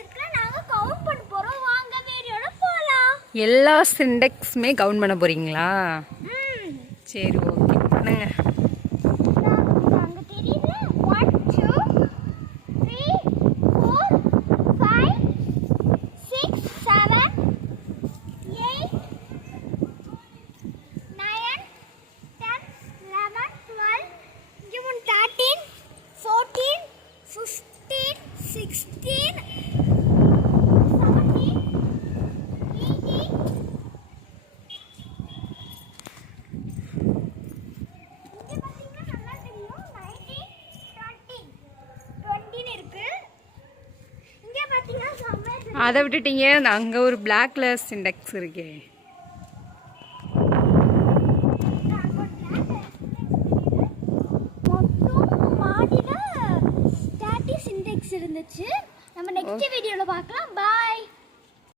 இருக்கு. நாங்க கவுண்ட் பண்ண போறோம். வாங்க வீடியோல போலாம். எல்லா சிண்டெக்ஸுமே கவுண்ட் பண்ண போறீங்களா? சரி ஓகே பண்ணுங்க. நாங்க தெரியல 1 2 3 4 5 6 7 8 9 10 11 12 13 14 15 16 17 18 அதை விட்டுட்டீங்க. அங்கே ஒரு பிளாக் கலர் சிண்டெக்ஸ் இருக்கே. இருந்துச்சு. நம்ம நெக்ஸ்ட் வீடியோல பார்க்கலாம். பாய்.